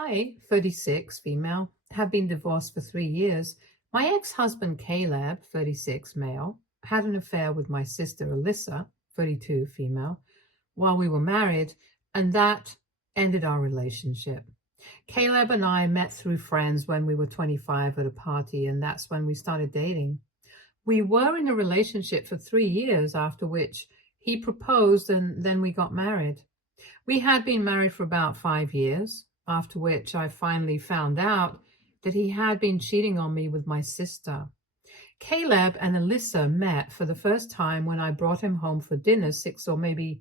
I, 36, female, have been divorced for 3 years. My ex-husband Caleb, 36, male, had an affair with my sister Alyssa, 32, female, while we were married, and that ended our relationship. Caleb and I met through friends when we were 25 at a party, and that's when we started dating. We were in a relationship for 3 years, after which he proposed and then we got married. We had been married for about 5 years, after which I finally found out that he had been cheating on me with my sister. Caleb and Alyssa met for the first time when I brought him home for dinner 6 or maybe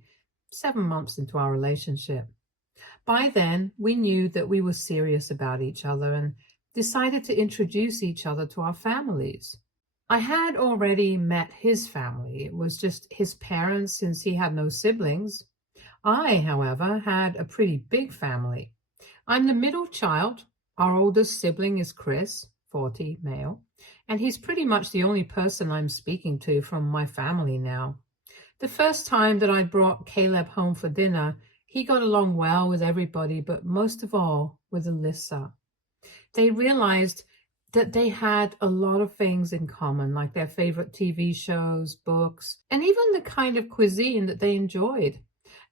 7 months into our relationship. By then, we knew that we were serious about each other and decided to introduce each other to our families. I had already met his family. It was just his parents since he had no siblings. I, however, had a pretty big family. I'm the middle child. Our oldest sibling is Chris, 40, male, and he's pretty much the only person I'm speaking to from my family now. The first time that I brought Caleb home for dinner, he got along well with everybody, but most of all with Alyssa. They realized that they had a lot of things in common, like their favorite TV shows, books, and even the kind of cuisine that they enjoyed.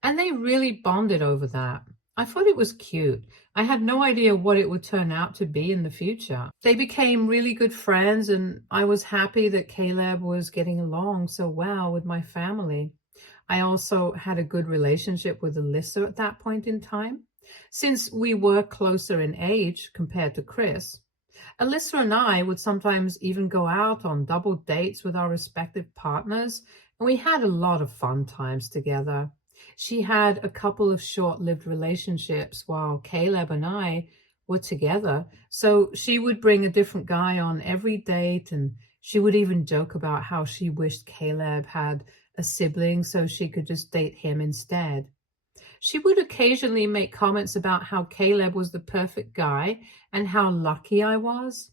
And they really bonded over that. I thought it was cute. I had no idea what it would turn out to be in the future. They became really good friends, and I was happy that Caleb was getting along so well with my family. I also had a good relationship with Alyssa at that point in time, since we were closer in age compared to Chris. Alyssa and I would sometimes even go out on double dates with our respective partners, and we had a lot of fun times together. She had a couple of short-lived relationships while Caleb and I were together, so she would bring a different guy on every date, and she would even joke about how she wished Caleb had a sibling so she could just date him instead. She would occasionally make comments about how Caleb was the perfect guy and how lucky I was,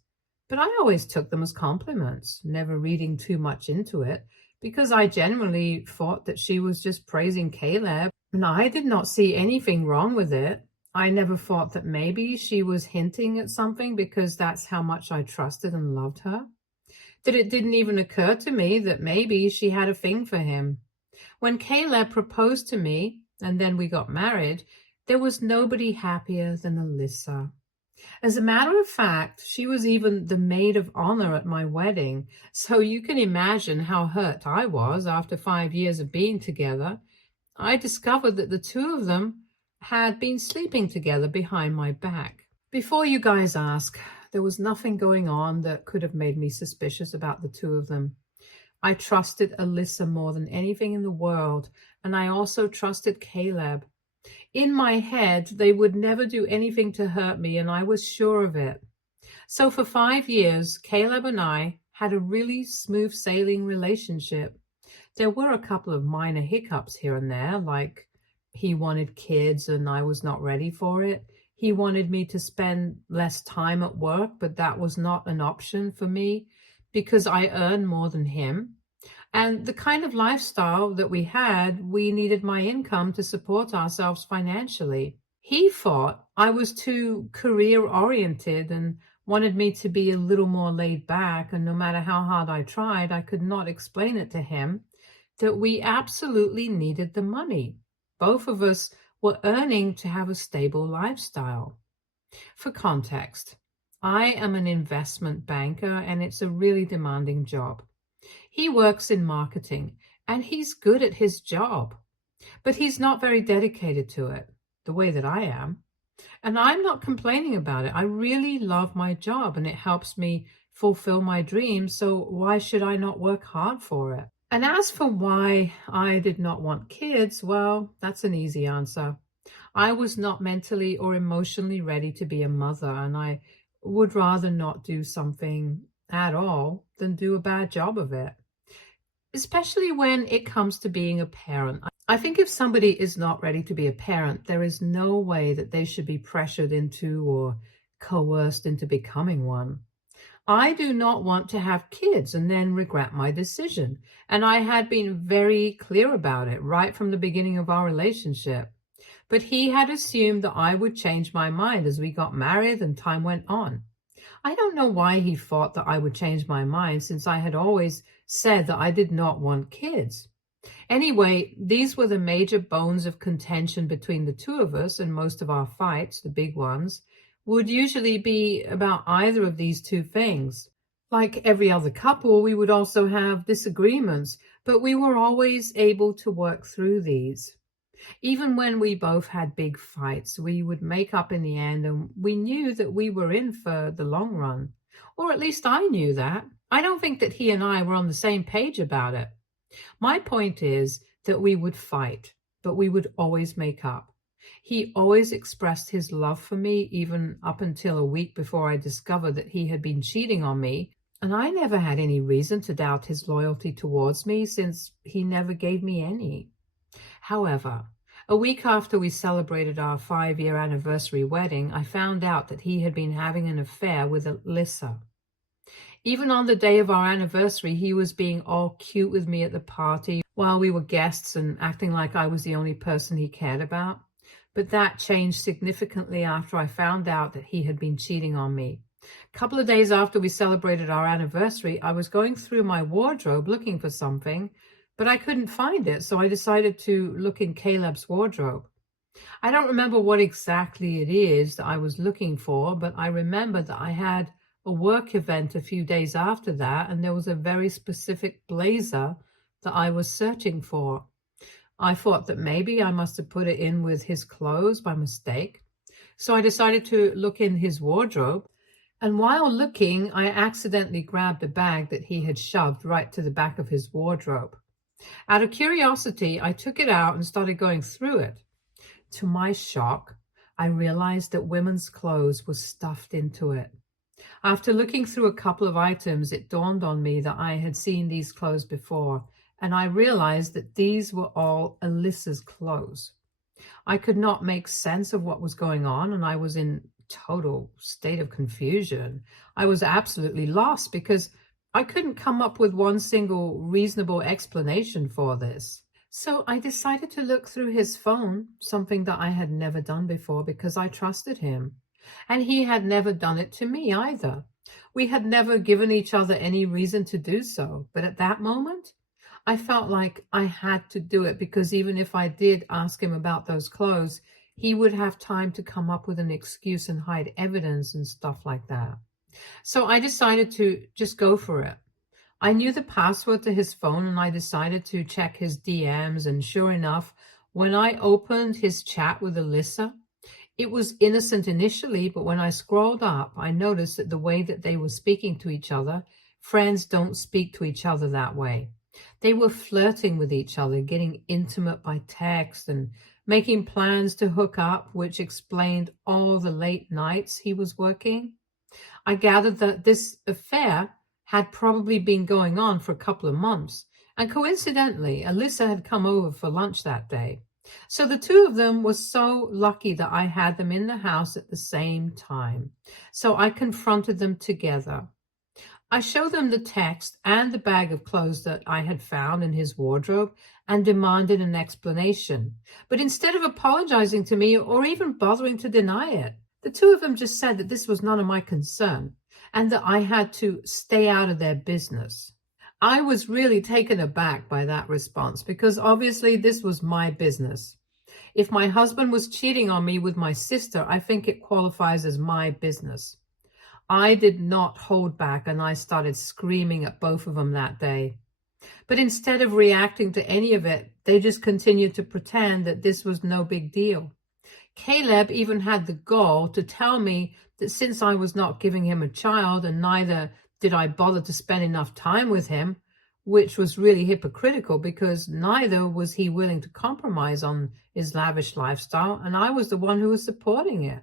but I always took them as compliments, never reading too much into it, because I generally thought that she was just praising Caleb, and I did not see anything wrong with it. I never thought that maybe she was hinting at something because that's how much I trusted and loved her. That it didn't even occur to me that maybe she had a thing for him. When Caleb proposed to me, and then we got married, there was nobody happier than Alyssa. As a matter of fact, she was even the maid of honor at my wedding, so you can imagine how hurt I was after 5 years of being together. I discovered that the two of them had been sleeping together behind my back. Before you guys ask, there was nothing going on that could have made me suspicious about the two of them. I trusted Alyssa more than anything in the world, and I also trusted Caleb. In my head, they would never do anything to hurt me, and I was sure of it. So for 5 years, Caleb and I had a really smooth sailing relationship. There were a couple of minor hiccups here and there, like he wanted kids and I was not ready for it. He wanted me to spend less time at work, but that was not an option for me because I earn more than him. And the kind of lifestyle that we had, we needed my income to support ourselves financially. He thought I was too career-oriented and wanted me to be a little more laid back, and no matter how hard I tried, I could not explain it to him that we absolutely needed the money. Both of us were earning to have a stable lifestyle. For context, I am an investment banker, and it's a really demanding job. He works in marketing, and he's good at his job, but he's not very dedicated to it, the way that I am. And I'm not complaining about it. I really love my job, and it helps me fulfill my dreams, so why should I not work hard for it? And as for why I did not want kids, well, that's an easy answer. I was not mentally or emotionally ready to be a mother, and I would rather not do something at all than do a bad job of it, especially when it comes to being a parent. I think if somebody is not ready to be a parent, there is no way that they should be pressured into or coerced into becoming one. I do not want to have kids and then regret my decision, and I had been very clear about it right from the beginning of our relationship. but he had assumed that I would change my mind as we got married and time went on. I don't know why he thought that I would change my mind, since I had always said that I did not want kids. Anyway, these were the major bones of contention between the two of us, and most of our fights, the big ones, would usually be about either of these two things. Like every other couple, we would also have disagreements, but we were always able to work through these. Even when we both had big fights, we would make up in the end, and we knew that we were in for the long run. Or at least I knew that. I don't think that he and I were on the same page about it. My point is that we would fight, but we would always make up. He always expressed his love for me, even up until a week before I discovered that he had been cheating on me, and I never had any reason to doubt his loyalty towards me, since he never gave me any. However, a week after we celebrated our 5-year anniversary wedding, I found out that he had been having an affair with Alyssa. Even on the day of our anniversary, he was being all cute with me at the party while we were guests and acting like I was the only person he cared about. But that changed significantly after I found out that he had been cheating on me. A couple of days after we celebrated our anniversary, I was going through my wardrobe looking for something, but I couldn't find it, so I decided to look in Caleb's wardrobe. I don't remember what exactly it is that I was looking for, but I remember that I had a work event a few days after that, and there was a very specific blazer that I was searching for. I thought that maybe I must have put it in with his clothes by mistake. So I decided to look in his wardrobe, and while looking, I accidentally grabbed a bag that he had shoved right to the back of his wardrobe. Out of curiosity, I took it out and started going through it. To my shock, I realized that women's clothes were stuffed into it. After looking through a couple of items, it dawned on me that I had seen these clothes before, and I realized that these were all Alyssa's clothes. I could not make sense of what was going on, and I was in total state of confusion. I was absolutely lost because I couldn't come up with one single reasonable explanation for this. So I decided to look through his phone, something that I had never done before because I trusted him. And he had never done it to me either. We had never given each other any reason to do so. But at that moment, I felt like I had to do it, because even if I did ask him about those clothes, he would have time to come up with an excuse and hide evidence and stuff like that. So I decided to just go for it. I knew the password to his phone, and I decided to check his DMs, and sure enough, when I opened his chat with Alyssa, it was innocent initially, but when I scrolled up, I noticed that the way that they were speaking to each other, friends don't speak to each other that way. They were flirting with each other, getting intimate by text, and making plans to hook up, which explained all the late nights he was working. I gathered that this affair had probably been going on for a couple of months, and coincidentally, Alyssa had come over for lunch that day. So the two of them were so lucky that I had them in the house at the same time. So I confronted them together. I showed them the text and the bag of clothes that I had found in his wardrobe and demanded an explanation. But instead of apologizing to me or even bothering to deny it, the two of them just said that this was none of my concern and that I had to stay out of their business. I was really taken aback by that response, because obviously this was my business. If my husband was cheating on me with my sister, I think it qualifies as my business. I did not hold back, and I started screaming at both of them that day. But instead of reacting to any of it, they just continued to pretend that this was no big deal. Caleb even had the gall to tell me that since I was not giving him a child, and neither did I bother to spend enough time with him, which was really hypocritical because neither was he willing to compromise on his lavish lifestyle, and I was the one who was supporting it.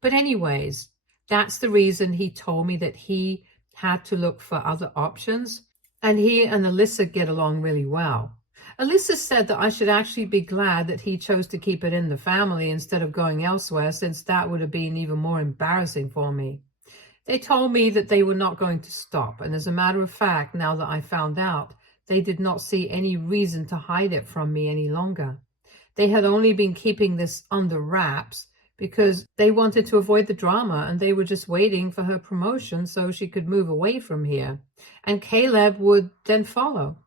But anyways, that's the reason he told me that he had to look for other options, and he and Alyssa get along really well. Alyssa said that I should actually be glad that he chose to keep it in the family instead of going elsewhere, since that would have been even more embarrassing for me. They told me that they were not going to stop, and as a matter of fact, now that I found out, they did not see any reason to hide it from me any longer. They had only been keeping this under wraps because they wanted to avoid the drama, and they were just waiting for her promotion so she could move away from here. And Caleb would then follow.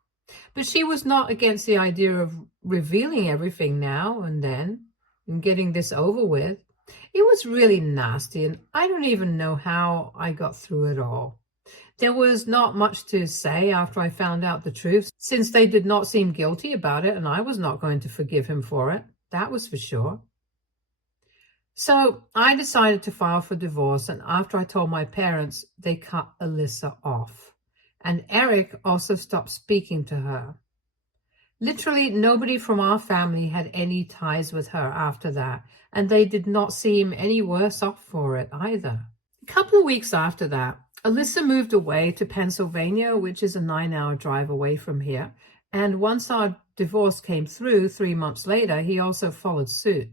But she was not against the idea of revealing everything now and then and getting this over with. It was really nasty, and I don't even know how I got through it all. There was not much to say after I found out the truth, since they did not seem guilty about it, and I was not going to forgive him for it. That was for sure. So I decided to file for divorce, and after I told my parents, they cut Alyssa off. And Eric also stopped speaking to her. Literally nobody from our family had any ties with her after that, and they did not seem any worse off for it either. A couple of weeks after that, Alyssa moved away to Pennsylvania, which is a 9-hour drive away from here. And once our divorce came through 3 months later, he also followed suit.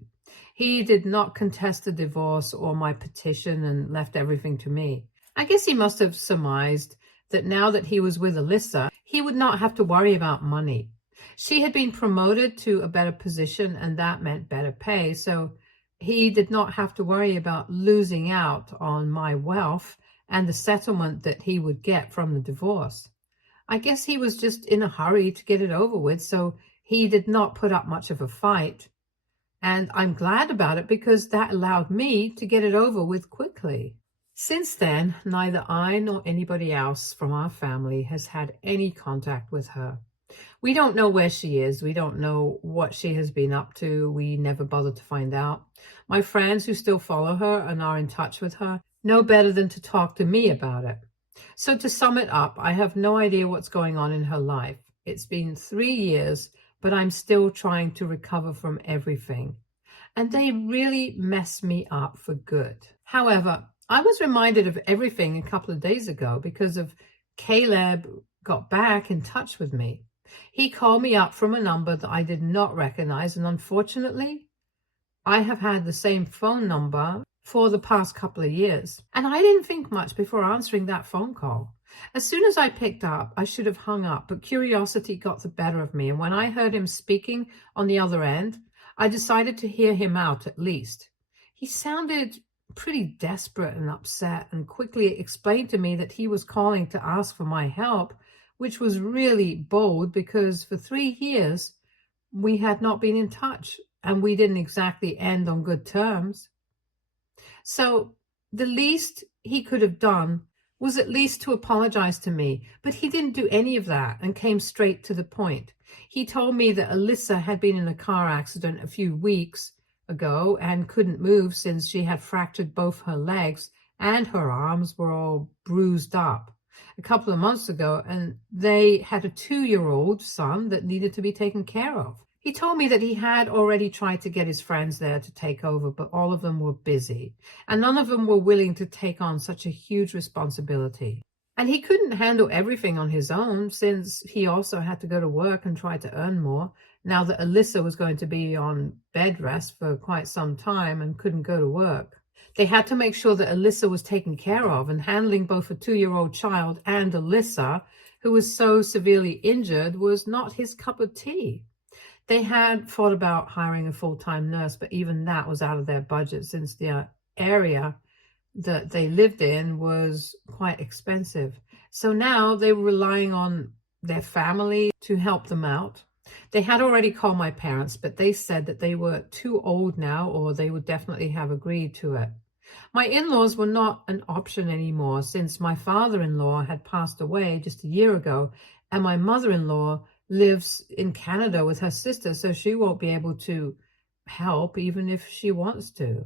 He did not contest the divorce or my petition and left everything to me. I guess he must have surmised that now that he was with Alyssa, he would not have to worry about money. She had been promoted to a better position, and that meant better pay, so he did not have to worry about losing out on my wealth and the settlement that he would get from the divorce. I guess he was just in a hurry to get it over with, so he did not put up much of a fight. And I'm glad about it because that allowed me to get it over with quickly. Since then, neither I nor anybody else from our family has had any contact with her. We don't know where she is. We don't know what she has been up to. We never bothered to find out. My friends who still follow her and are in touch with her know better than to talk to me about it. So to sum it up, I have no idea what's going on in her life. It's been 3 years, but I'm still trying to recover from everything. And they really messed me up for good. However, I was reminded of everything a couple of days ago because of Caleb got back in touch with me. He called me up from a number that I did not recognize, and unfortunately, I have had the same phone number for the past couple of years. And I didn't think much before answering that phone call. As soon as I picked up, I should have hung up, but curiosity got the better of me. And when I heard him speaking on the other end, I decided to hear him out at least. He sounded pretty desperate and upset, and quickly explained to me that he was calling to ask for my help, which was really bold because for 3 years we had not been in touch and we didn't exactly end on good terms. So the least he could have done was at least to apologize to me, but he didn't do any of that and came straight to the point. He told me that Alyssa had been in a car accident a few weeks ago and couldn't move since she had fractured both her legs and her arms were all bruised up a couple of months ago, and they had a 2-year-old son that needed to be taken care of. He told me that he had already tried to get his friends there to take over, but all of them were busy, and none of them were willing to take on such a huge responsibility. And he couldn't handle everything on his own since he also had to go to work and try to earn more, now that Alyssa was going to be on bed rest for quite some time and couldn't go to work. They had to make sure that Alyssa was taken care of, and handling both a 2-year-old child and Alyssa, who was so severely injured, was not his cup of tea. They had thought about hiring a full-time nurse, but even that was out of their budget since the area that they lived in was quite expensive. So now they were relying on their family to help them out. They had already called my parents, but they said that they were too old now, or they would definitely have agreed to it. My in-laws were not an option anymore since my father-in-law had passed away just a year ago, and my mother-in-law lives in Canada with her sister, so she won't be able to help even if she wants to.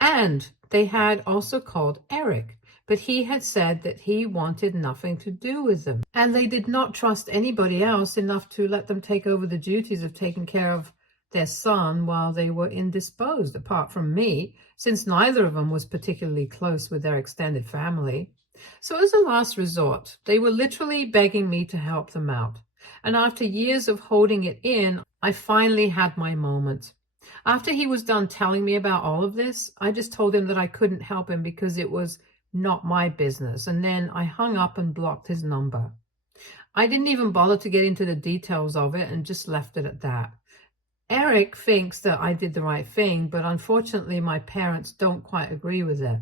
And they had also called Eric, but he had said that he wanted nothing to do with them. And they did not trust anybody else enough to let them take over the duties of taking care of their son while they were indisposed, apart from me, since neither of them was particularly close with their extended family. So as a last resort, they were literally begging me to help them out. And after years of holding it in, I finally had my moment. After he was done telling me about all of this, I just told him that I couldn't help him because it was not my business, and then I hung up and blocked his number. I didn't even bother to get into the details of it and just left it at that. Eric thinks that I did the right thing, but unfortunately my parents don't quite agree with it.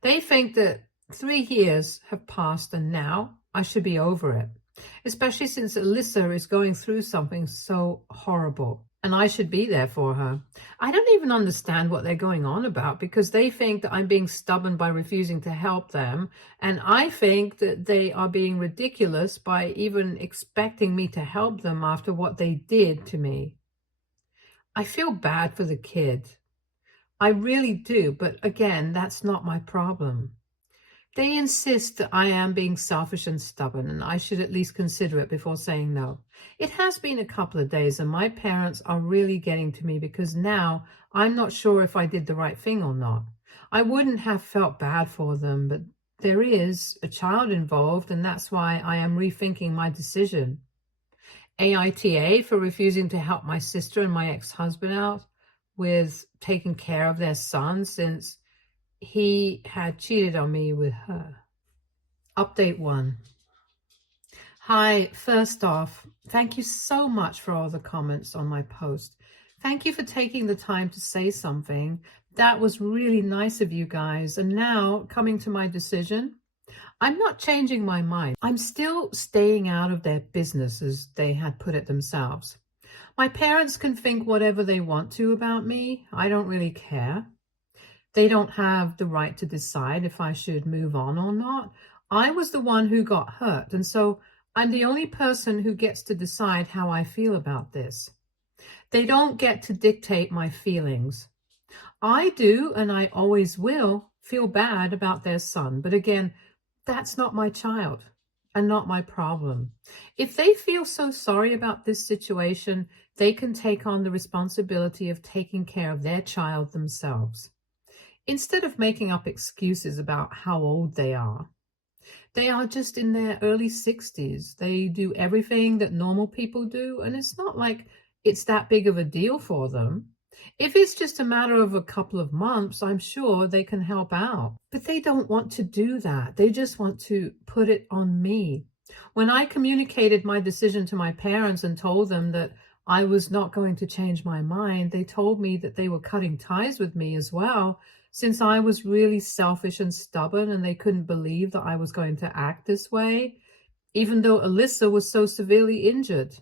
They think that 3 years have passed and now I should be over it, especially since Alyssa is going through something so horrible and I should be there for her. I don't even understand what they're going on about because they think that I'm being stubborn by refusing to help them, and I think that they are being ridiculous by even expecting me to help them after what they did to me. I feel bad for the kid. I really do, but again, that's not my problem. They insist that I am being selfish and stubborn, and I should at least consider it before saying no. It has been a couple of days, and my parents are really getting to me because now I'm not sure if I did the right thing or not. I wouldn't have felt bad for them, but there is a child involved, and that's why I am rethinking my decision. AITA for refusing to help my sister and my ex-husband out with taking care of their son since he had cheated on me with her. Update 1. Hi, first off, thank you so much for all the comments on my post. Thank you for taking the time to say something. That was really nice of you guys. And now, coming to my decision, I'm not changing my mind. I'm still staying out of their business, as they had put it themselves. My parents can think whatever they want to about me. I don't really care. They don't have the right to decide if I should move on or not. I was the one who got hurt, and so I'm the only person who gets to decide how I feel about this. They don't get to dictate my feelings. I do, and I always will, feel bad about their son, but again, that's not my child and not my problem. If they feel so sorry about this situation, they can take on the responsibility of taking care of their child themselves. Instead of making up excuses about how old they are just in their early 60s. They do everything that normal people do, and it's not like it's that big of a deal for them. If it's just a matter of a couple of months, I'm sure they can help out. But they don't want to do that. They just want to put it on me. When I communicated my decision to my parents and told them that I was not going to change my mind, they told me that they were cutting ties with me as well, since I was really selfish and stubborn and they couldn't believe that I was going to act this way, even though Alyssa was so severely injured.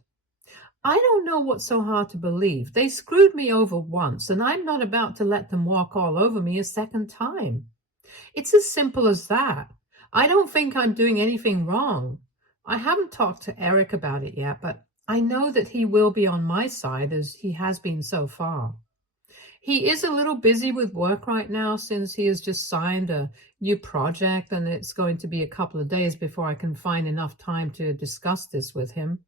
I don't know what's so hard to believe. They screwed me over once, and I'm not about to let them walk all over me a second time. It's as simple as that. I don't think I'm doing anything wrong. I haven't talked to Eric about it yet, but I know that he will be on my side as he has been so far. He is a little busy with work right now since he has just signed a new project, and it's going to be a couple of days before I can find enough time to discuss this with him.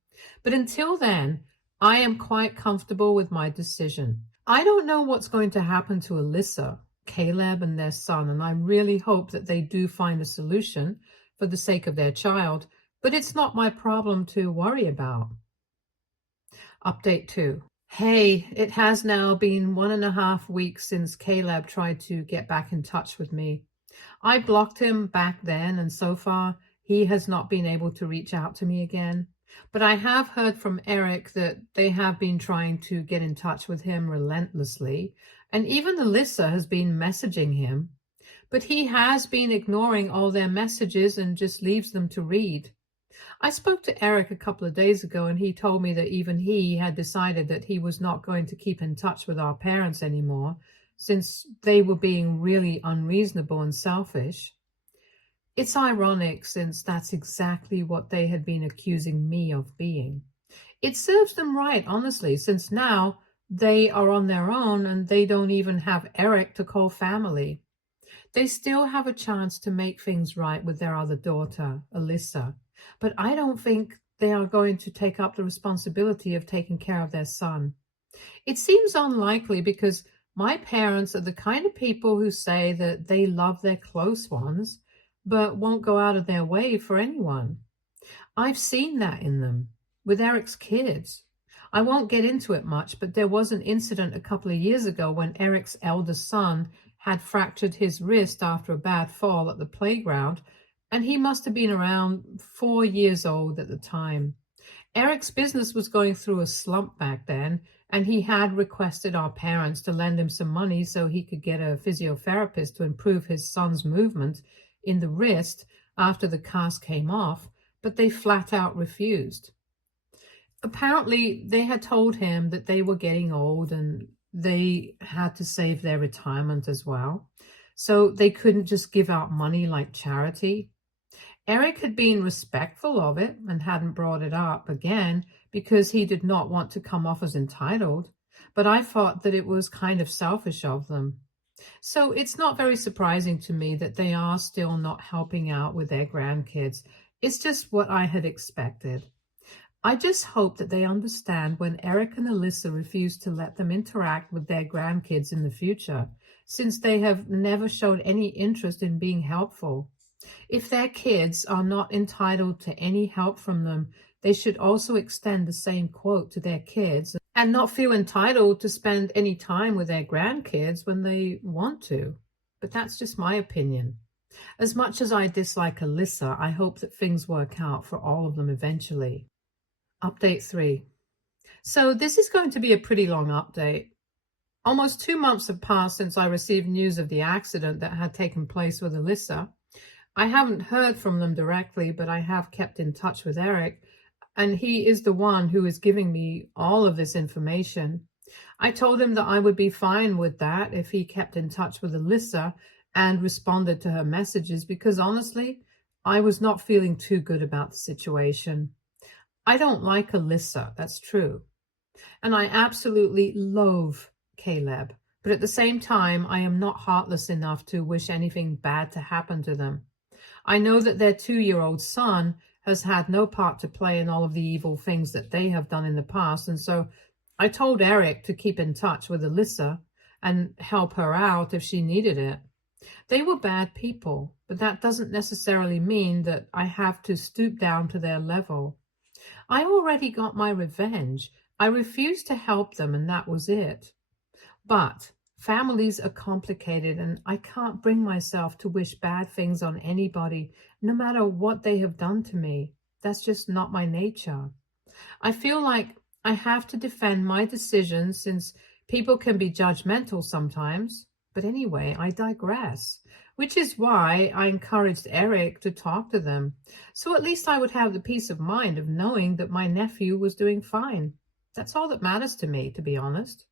But until then, I am quite comfortable with my decision. I don't know what's going to happen to Alyssa, Caleb, and their son, and I really hope that they do find a solution for the sake of their child, but it's not my problem to worry about. Update 2. Hey, it has now been 1.5 weeks since Caleb tried to get back in touch with me. I blocked him back then, and so far he has not been able to reach out to me again. But I have heard from Eric that they have been trying to get in touch with him relentlessly, and even Alyssa has been messaging him. But he has been ignoring all their messages and just leaves them to read. I spoke to Eric a couple of days ago, and he told me that even he had decided that he was not going to keep in touch with our parents anymore, since they were being really unreasonable and selfish. It's ironic, since that's exactly what they had been accusing me of being. It serves them right, honestly, since now they are on their own and they don't even have Eric to call family. They still have a chance to make things right with their other daughter, Alyssa, but I don't think they are going to take up the responsibility of taking care of their son. It seems unlikely because my parents are the kind of people who say that they love their close ones, but won't go out of their way for anyone. I've seen that in them, with Eric's kids. I won't get into it much, but there was an incident a couple of years ago when Eric's eldest son had fractured his wrist after a bad fall at the playground, and he must have been around 4 years old at the time. Eric's business was going through a slump back then, and he had requested our parents to lend him some money so he could get a physiotherapist to improve his son's movement in the wrist after the cast came off, but they flat out refused. Apparently, they had told him that they were getting old and they had to save their retirement as well, so they couldn't just give out money like charity. Eric had been respectful of it and hadn't brought it up again because he did not want to come off as entitled, but I thought that it was kind of selfish of them. So it's not very surprising to me that they are still not helping out with their grandkids. It's just what I had expected. I just hope that they understand when Eric and Alyssa refuse to let them interact with their grandkids in the future, since they have never showed any interest in being helpful. If their kids are not entitled to any help from them, they should also extend the same quote to their kids and not feel entitled to spend any time with their grandkids when they want to. But that's just my opinion. As much as I dislike Alyssa, I hope that things work out for all of them eventually. Update 3. So this is going to be a pretty long update. Almost 2 months have passed since I received news of the accident that had taken place with Alyssa. I haven't heard from them directly, but I have kept in touch with Eric, and he is the one who is giving me all of this information. I told him that I would be fine with that if he kept in touch with Alyssa and responded to her messages, because honestly, I was not feeling too good about the situation. I don't like Alyssa, that's true. And I absolutely loathe Caleb. But at the same time, I am not heartless enough to wish anything bad to happen to them. I know that their 2-year-old son has had no part to play in all of the evil things that they have done in the past. And so I told Eric to keep in touch with Alyssa and help her out if she needed it. They were bad people, but that doesn't necessarily mean that I have to stoop down to their level. I already got my revenge. I refused to help them, and that was it. But families are complicated, and I can't bring myself to wish bad things on anybody, no matter what they have done to me. That's just not my nature. I feel like I have to defend my decisions since people can be judgmental sometimes. But anyway, I digress, which is why I encouraged Eric to talk to them. So at least I would have the peace of mind of knowing that my nephew was doing fine. That's all that matters to me, to be honest.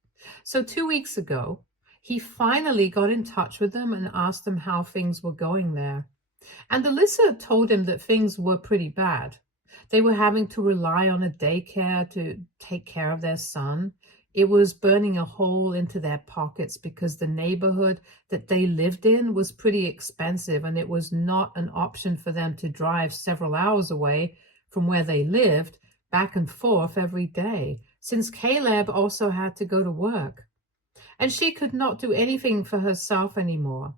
So 2 weeks ago, he finally got in touch with them and asked them how things were going there. And Alyssa told him that things were pretty bad. They were having to rely on a daycare to take care of their son. It was burning a hole into their pockets because the neighborhood that they lived in was pretty expensive, and it was not an option for them to drive several hours away from where they lived back and forth every day, since Caleb also had to go to work. And she could not do anything for herself anymore.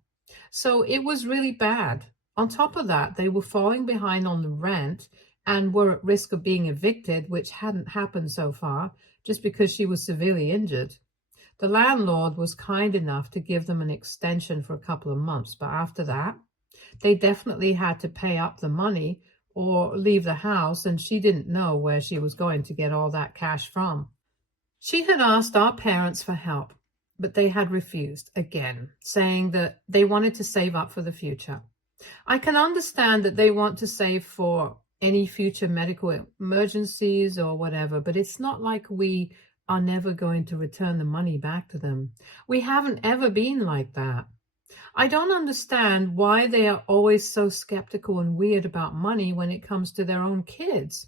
So it was really bad. On top of that, they were falling behind on the rent and were at risk of being evicted, which hadn't happened so far, just because she was severely injured. The landlord was kind enough to give them an extension for a couple of months, but after that, they definitely had to pay up the money or leave the house, and she didn't know where she was going to get all that cash from. She had asked our parents for help, but they had refused again, saying that they wanted to save up for the future. I can understand that they want to save for any future medical emergencies or whatever, but it's not like we are never going to return the money back to them. We haven't ever been like that. I don't understand why they are always so skeptical and weird about money when it comes to their own kids.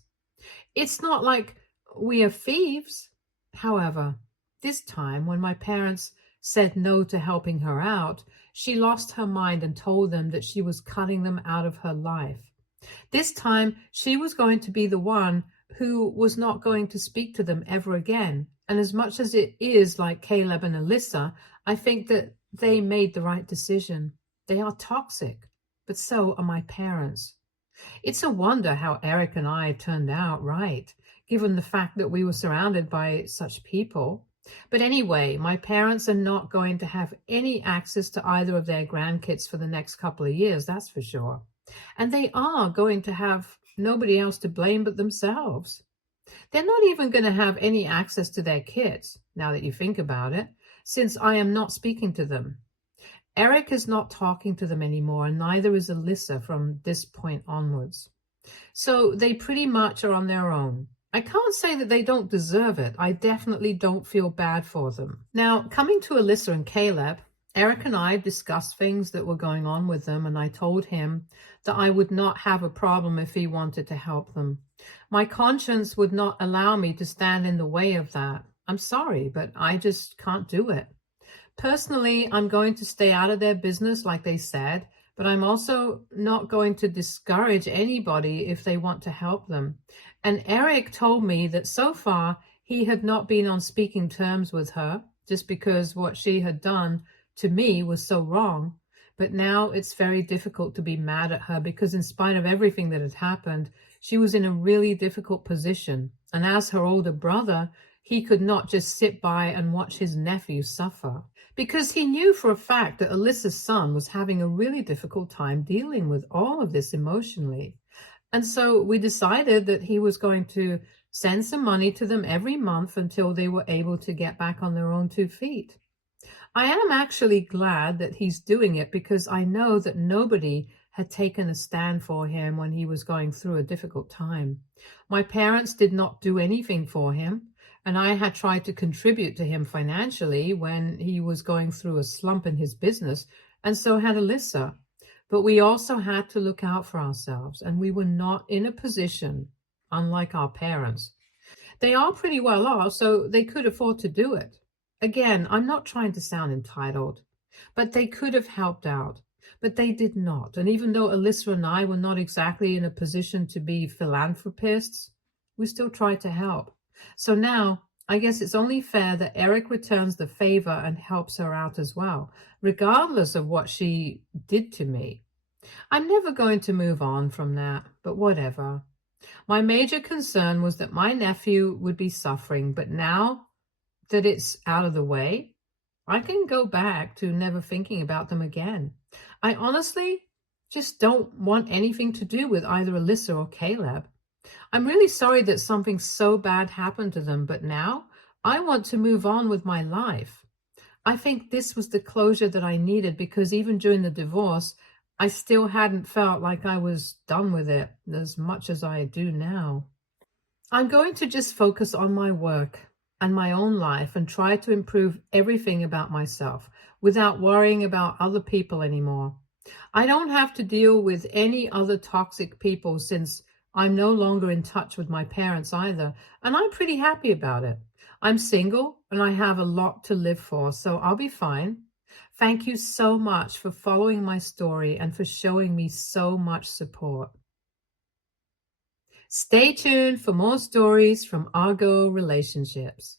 It's not like we are thieves. However, this time when my parents said no to helping her out, she lost her mind and told them that she was cutting them out of her life. This time, she was going to be the one who was not going to speak to them ever again. And as much as it is like Caleb and Alyssa, I think that they made the right decision. They are toxic, but so are my parents. It's a wonder how Eric and I turned out right, given the fact that we were surrounded by such people. But anyway, my parents are not going to have any access to either of their grandkids for the next couple of years, that's for sure. And they are going to have nobody else to blame but themselves. They're not even going to have any access to their kids, now that you think about it, since I am not speaking to them. Eric is not talking to them anymore, and neither is Alyssa from this point onwards. So they pretty much are on their own. I can't say that they don't deserve it. I definitely don't feel bad for them. Now, coming to Alyssa and Caleb, Eric and I discussed things that were going on with them, and I told him that I would not have a problem if he wanted to help them. My conscience would not allow me to stand in the way of that. I'm sorry, but I just can't do it. Personally, I'm going to stay out of their business, like they said, but I'm also not going to discourage anybody if they want to help them. And Eric told me that so far he had not been on speaking terms with her, just because what she had done to me was so wrong. But now it's very difficult to be mad at her because in spite of everything that had happened, she was in a really difficult position. And as her older brother, he could not just sit by and watch his nephew suffer, because he knew for a fact that Alyssa's son was having a really difficult time dealing with all of this emotionally. And so we decided that he was going to send some money to them every month until they were able to get back on their own 2 feet. I am actually glad that he's doing it because I know that nobody had taken a stand for him when he was going through a difficult time. My parents did not do anything for him, and I had tried to contribute to him financially when he was going through a slump in his business, and so had Alyssa. But we also had to look out for ourselves, and we were not in a position, unlike our parents. They are pretty well off, so they could afford to do it. Again, I'm not trying to sound entitled, but they could have helped out, but they did not. And even though Alyssa and I were not exactly in a position to be philanthropists, we still tried to help. So now, I guess it's only fair that Eric returns the favor and helps her out as well, regardless of what she did to me. I'm never going to move on from that, but whatever. My major concern was that my nephew would be suffering, but now that it's out of the way, I can go back to never thinking about them again. I honestly just don't want anything to do with either Alyssa or Caleb. I'm really sorry that something so bad happened to them, but now I want to move on with my life. I think this was the closure that I needed because even during the divorce, I still hadn't felt like I was done with it as much as I do now. I'm going to just focus on my work and my own life and try to improve everything about myself without worrying about other people anymore. I don't have to deal with any other toxic people since I'm no longer in touch with my parents either, and I'm pretty happy about it. I'm single and I have a lot to live for, so I'll be fine. Thank you so much for following my story and for showing me so much support. Stay tuned for more stories from Argo Relationships.